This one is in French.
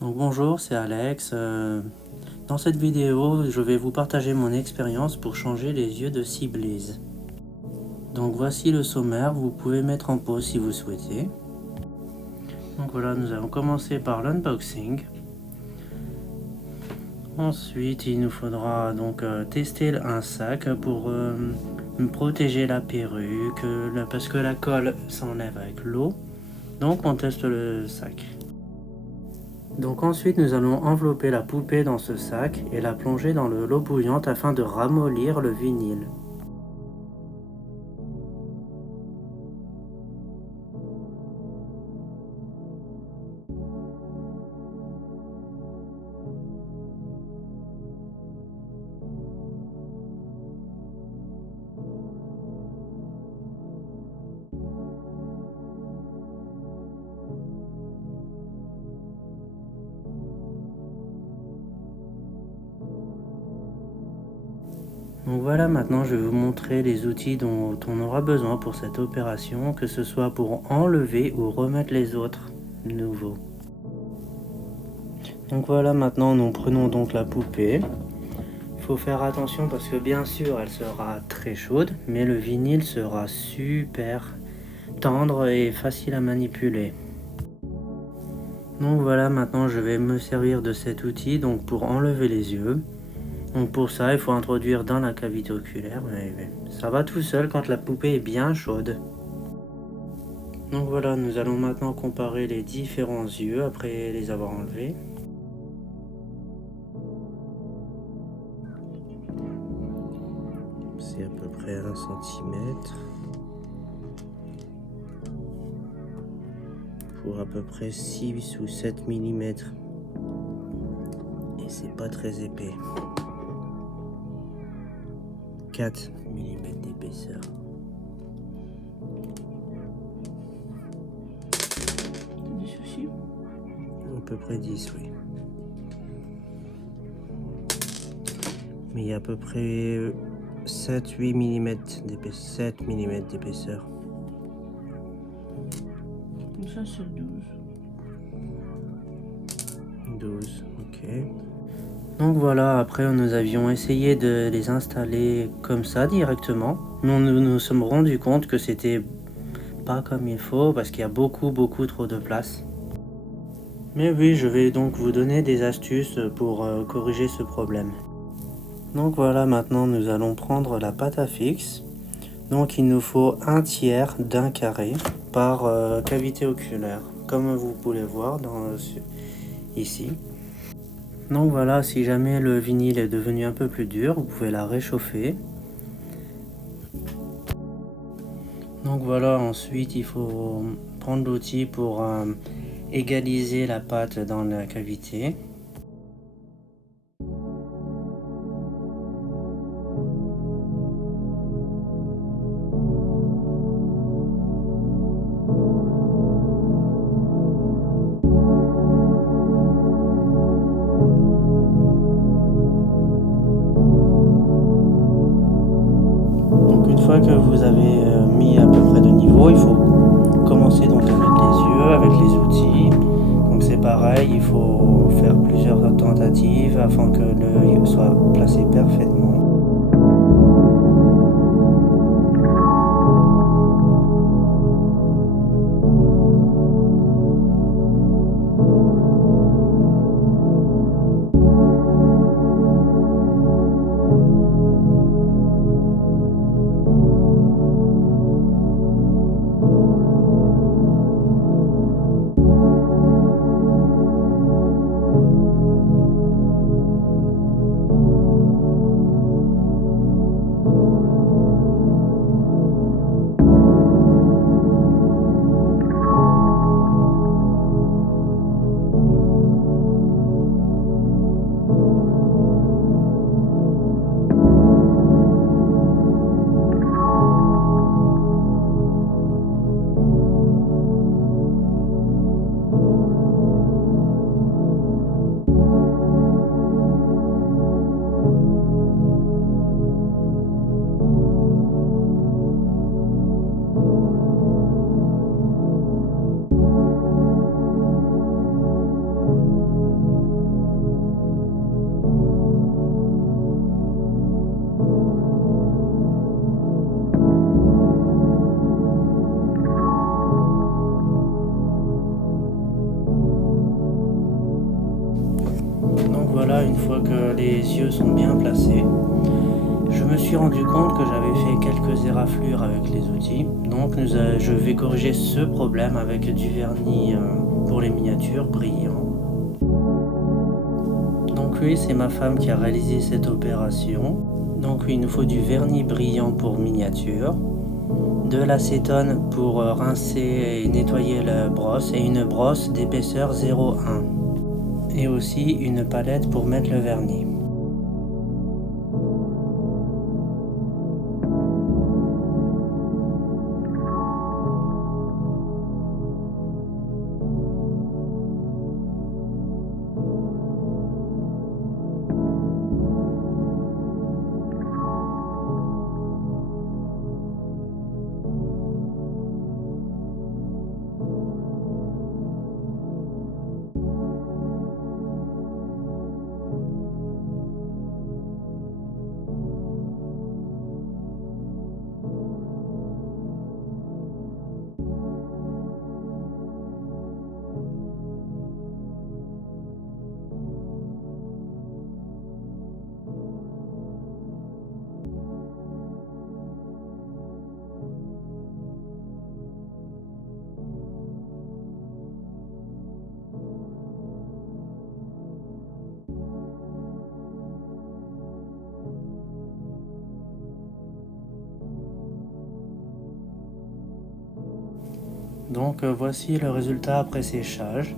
Donc bonjour, c'est Alex. Dans cette vidéo, je vais vous partager mon expérience pour changer les yeux de Seablaze. Donc voici le sommaire, vous pouvez mettre en pause si vous souhaitez. Donc voilà, nous allons commencer par l'unboxing. Ensuite, il nous faudra donc tester un sac pour protéger la perruque, parce que la colle s'enlève avec l'eau. Donc on teste le sac. Donc ensuite nous allons envelopper la poupée dans ce sac et la plonger dans l'eau bouillante afin de ramollir le vinyle. Donc voilà, maintenant je vais vous montrer les outils dont on aura besoin pour cette opération, que ce soit pour enlever ou remettre les autres nouveaux. Donc voilà, maintenant nous prenons donc la poupée. Il faut faire attention parce que bien sûr elle sera très chaude, mais le vinyle sera super tendre et facile à manipuler. Donc voilà, maintenant je vais me servir de cet outil donc pour enlever les yeux. Donc pour ça, il faut introduire dans la cavité oculaire, mais ça va tout seul quand la poupée est bien chaude. Donc voilà, nous allons maintenant comparer les différents yeux après les avoir enlevés. C'est à peu près 1 cm. Pour à peu près 6 ou 7 mm. Et c'est pas très épais. 4 mm d'épaisseur. Des soucis? À peu près 10, oui. Mais il y a à peu près 7-8 mm d'épaisseur. 7 mm d'épaisseur. Comme ça, c'est 12. 12, ok. Donc voilà, après nous avions essayé de les installer comme ça directement. Nous nous sommes rendus compte que c'était pas comme il faut parce qu'il y a beaucoup trop de place. Mais oui, je vais donc vous donner des astuces pour corriger ce problème. Donc voilà, maintenant nous allons prendre la pâte à fixe. Donc il nous faut 1/3 d'un carré par cavité oculaire, comme vous pouvez voir ici. Donc voilà, si jamais le vinyle est devenu un peu plus dur, vous pouvez la réchauffer. Donc voilà, ensuite il faut prendre l'outil pour égaliser la pâte dans la cavité. Donc une fois que vous avez mis à peu près de niveau, il faut commencer donc à mettre les yeux avec les outils. Donc c'est pareil, il faut faire plusieurs tentatives afin que l'œil soit placé parfaitement. Donc voilà, une fois que les yeux sont bien placés, je me suis rendu compte que j'avais fait quelques éraflures avec les outils. Donc je vais corriger ce problème avec du vernis pour les miniatures brillant. Donc oui, c'est ma femme qui a réalisé cette opération. Donc oui, il nous faut du vernis brillant pour miniature, de l'acétone pour rincer et nettoyer la brosse et une brosse d'épaisseur 0,1. Et aussi une palette pour mettre le vernis. Donc voici le résultat après séchage.